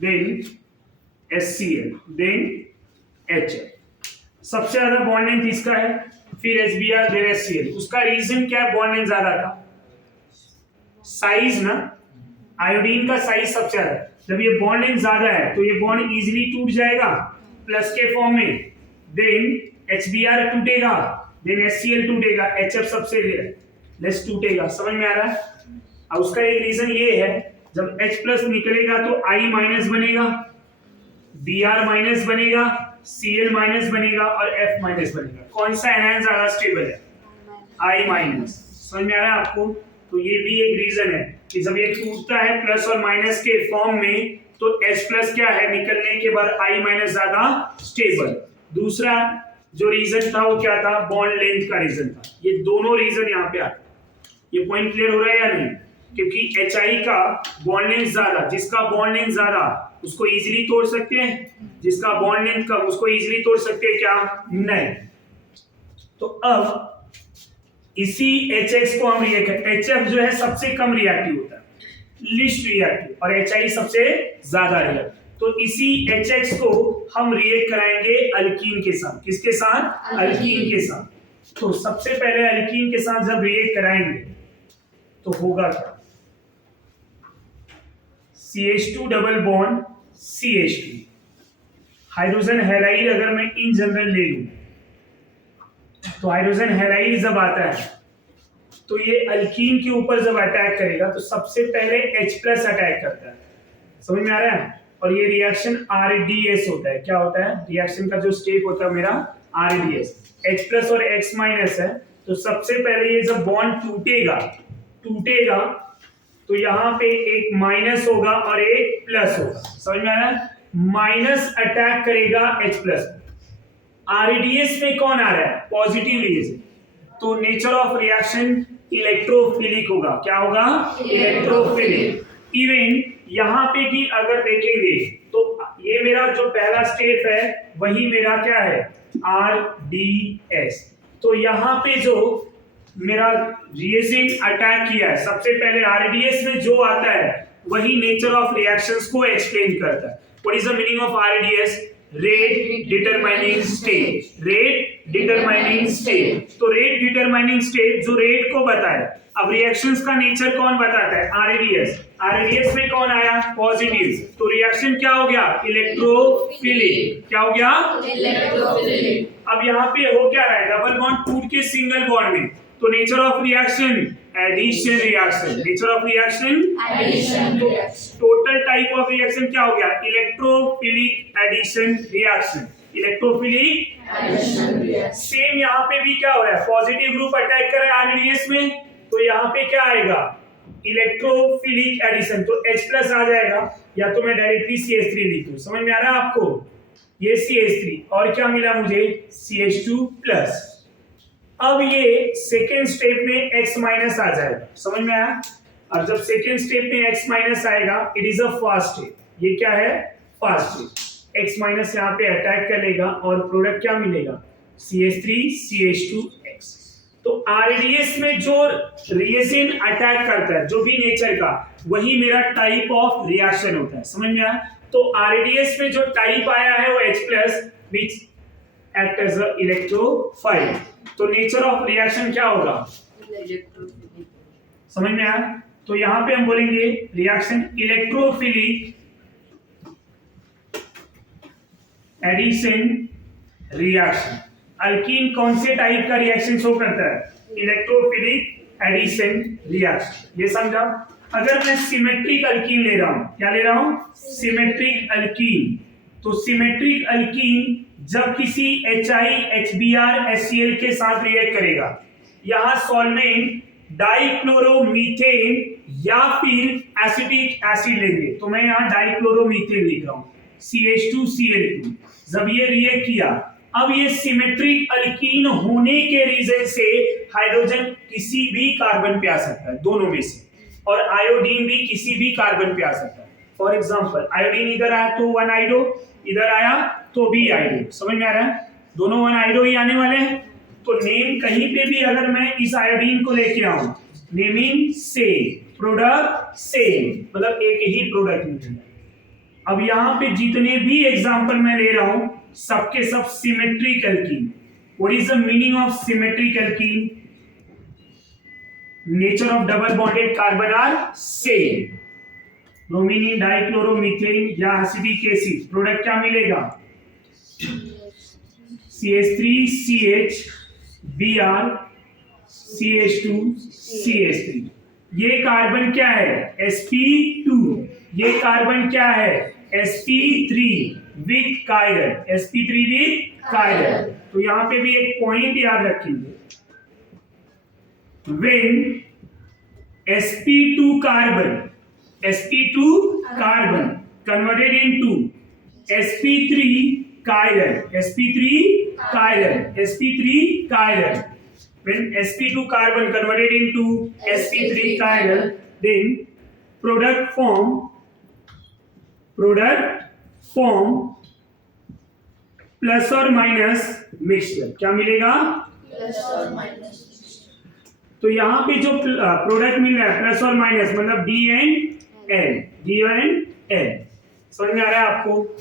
Then HCl, then HF। सबसे ज्यादा बॉन्ड लेंथ इसका है, फिर HBr, देन HCl। उसका रीजन क्या है बॉन्ड लेंथ ज्यादा का? साइज ना, आयोडीन का साइज सबसे ज्यादा। जब ये बॉन्ड लेंथ ज्यादा है तो ये बॉन्ड इजीली टूट जाएगा प्लस के फॉर्म में, देन HBr टूटेगा, देन HCl टूटेगा, HF सबसे लेस टूटेगा। समझ में आ रहा है? अब उसका एक रीजन ये है, जब H प्लस निकलेगा तो I माइनस बनेगा, Br माइनस बनेगा, Cl माइनस बनेगा और F माइनस बनेगा। कौन सा एनहांस ज्यादा स्टेबल है? I minus. समझ में आ रहा है आपको? तो ये भी एक रीजन है कि जब ये टूटता है प्लस और माइनस के फॉर्म में तो H प्लस क्या है, निकलने के बाद I माइनस ज्यादा स्टेबल। दूसरा जो रीजन था वो क्या था? बॉन्ड लेंथ का रीजन था। ये दोनों रीजन यहाँ पे आते हैं। ये पॉइंट क्लियर हो रहा है या नहीं? क्योंकि HI का बॉन्ड लेंथ ज्यादा, जिसका बॉन्ड लेंथ ज्यादा उसको इजीली तोड़ सकते हैं, जिसका बॉन्ड लेंथ कम उसको इजीली तोड़ सकते हैं क्या? नहीं। तो अब इसी HX को हम HF जो है सबसे कम रिएक्टिव होता है, लिस्ट रिएक्टिव, और HI सबसे ज्यादा रिएक्टिव। तो इसी HX को हम रिएक्ट कराएंगे अल्कीन के साथ। किसके साथ? अल्कीन के साथ। तो सबसे पहले अल्कीन के साथ जब रिएक्ट कराएंगे तो होगा क्या? CH2 double bond CH2, hydrogen halide अगर मैं इन जनरल ले लूं तो हाइड्रोजन हैलाइड जब आता है तो ये अल्कीन के ऊपर जब अटैक करेगा तो सबसे पहले H+ अटैक करता है। समझ में आ रहा है? और ये रिएक्शन RDS होता है। क्या होता है? रिएक्शन का जो स्टेप होता है मेरा RDS, H+ और X- है। तो सबसे पहले ये जब बॉन्ड टूटेगा तो यहाँ पे एक माइनस होगा और एक प्लस होगा। समझ में आ रहा है? माइनस अटैक करेगा H+। RDS में कौन आ रहा है? Positive reaction. तो नेचर ऑफ रिएक्शन इलेक्ट्रोफिलिक होगा। क्या होगा? इलेक्ट्रोफिलिक। इवन यहाँ पे भी अगर देखेंगे तो ये मेरा जो पहला स्टेप है वही मेरा क्या है? RDS। तो यहाँ पे जो मेरा रिएजेंट अटैक किया है सबसे पहले RDS में जो आता है वही नेचर ऑफ रिएक्शंस को एक्सप्लेन करता है। What is the meaning of RDS? Rate determining state. Rate determining state. तो रेट डिटरमाइनिंग स्टेट जो रेट को बताए। अब रिएक्शंस का नेचर कौन बताता है? RDS। RDS में कौन आया? पॉजिटिव। तो रिएक्शन क्या हो गया? इलेक्ट्रोफिलिक। क्या हो गया? इलेक्ट्रोफिलिक। अब यहाँ पे हो क्या रहा है? डबल बॉन्ड टूट के सिंगल बॉन्ड में। तो nature of reaction addition reaction. Nature of reaction addition. Total type of reaction क्या हो गया? Electrophilic addition reaction. Electrophilic addition reaction. Same यहाँ पे भी क्या हो रहा है? पॉजिटिव ग्रुप अटैक कर रहा है RDS में, तो यहाँ पे क्या आएगा? Electrophilic addition. तो H+ आ जाएगा, या तो मैं डायरेक्टली CH3 लिख दूं। समझ में आ रहा है आपको? ये CH3 और क्या मिला मुझे? CH2+। अब ये सेकेंड स्टेप में X- आ जाएगा। समझ में आया? अब जब सेकेंड स्टेप में X- आएगा, it is a fast step. ये क्या है? Fast step. X- यहाँ पे अटैक करेगा और प्रोडक्ट क्या मिलेगा? CH3 CH2X। तो RDS में जो रिएजेंट अटैक करता है जो भी नेचर का, वही मेरा टाइप ऑफ रिएक्शन होता है। समझ में आया? तो RDS में जो टाइप आया है वो H+ which act as a electrophile। तो नेचर ऑफ रिएक्शन क्या होगा? समझ में आया? तो यहां पे हम बोलेंगे reaction electrophilic addition reaction. Alkene कौन से टाइप का रिएक्शन शो करता है? Electrophilic addition reaction. ये समझा? अगर मैं सिमेट्रिक अल्कीन ले रहा हूं, क्या ले रहा हूं? Symmetric alkene. तो सिमेट्रिक अल्कीन जब किसी HI HBr HCl के साथ रिएक्ट करेगा, यहां सॉल्वेंट डाइक्लोरोमीथेन या फिर एसिटिक एसिड लेंगे। तो मैं यहां डाइक्लोरोमीथेन लिख रहा हूं, CH2Cl2। जब ये रिएक्ट किया, अब ये सिमेट्रिक अल्कीन होने के रीजन से हाइड्रोजन किसी भी कार्बन पे आ सकता है, दोनों में से, और आयोडीन भी किसी भी कार्बन पे आ सकता है। फॉर एग्जांपल आयोडीन इधर आया तो 1 आइडो, इधर आया तो भी आइडो। समझ में आ रहा है? दोनों 1 आइडो ही आने वाले हैं। तो नेम कहीं पे भी अगर मैं इस आयोडीन को लेके आऊं, नेमिंग सेम, प्रोडक्ट सेम, मतलब एक ही प्रोडक्ट निकलेगा। अब यहाँ पे जितने भी एग्जांपल मैं ले रहा हूं सबके सब symmetric alkene. What is the meaning of symmetric alkene? Nature of double bonded carbon are same. Bromine dichloromethane या एसिटिक एसिड, प्रोडक्ट क्या मिलेगा? CH3CH Br CH2 CH3। ये कार्बन क्या है? sp2। ये कार्बन क्या है? sp3 with Kieron. sp3 with Kieron. तो यहां पे भी एक पॉइंट याद रखिए, when sp2 carbon converted into sp3 chiron, when sp2 carbon converted into sp3 chiron, then product form plus और माइनस मिक्सचर, क्या मिलेगा? प्लस और माइनस। तो यहाँ पे जो प्रोडक्ट मिल रहा है प्लस और माइनस मतलब डी एंड एल, समझ में आ रहा है आपको?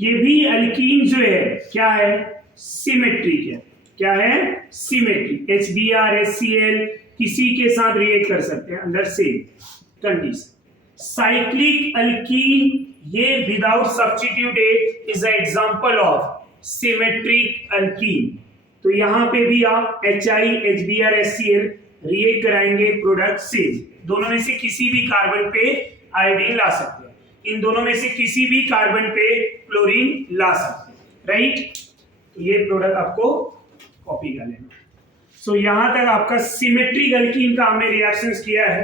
ये भी एल्कीन जो है क्या है? सिमेट्रिक है। क्या है? सिमेट्रिक। HBr HCl किसी के साथ रिएक्ट कर सकते हैं under same condition. Cyclic alkene ये without substituted is a example of symmetric alkene. तो यहां पे भी आप HI HBr HCl रिएक्ट कराएंगे प्रोडक्ट से, दोनों में से किसी भी कार्बन पे आयोडीन ला सकते हैं, इन दोनों में से किसी भी कार्बन पे क्लोरीन ला सकते हैं, राइट? ये प्रोडक्ट आपको कॉपी कर लेना। सो यहां तक आपका सिमेट्रिक अल्कीन का हमने रिएक्शंस किया है,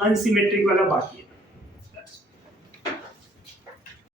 अनसिमेट्रिक वाला बाकी है।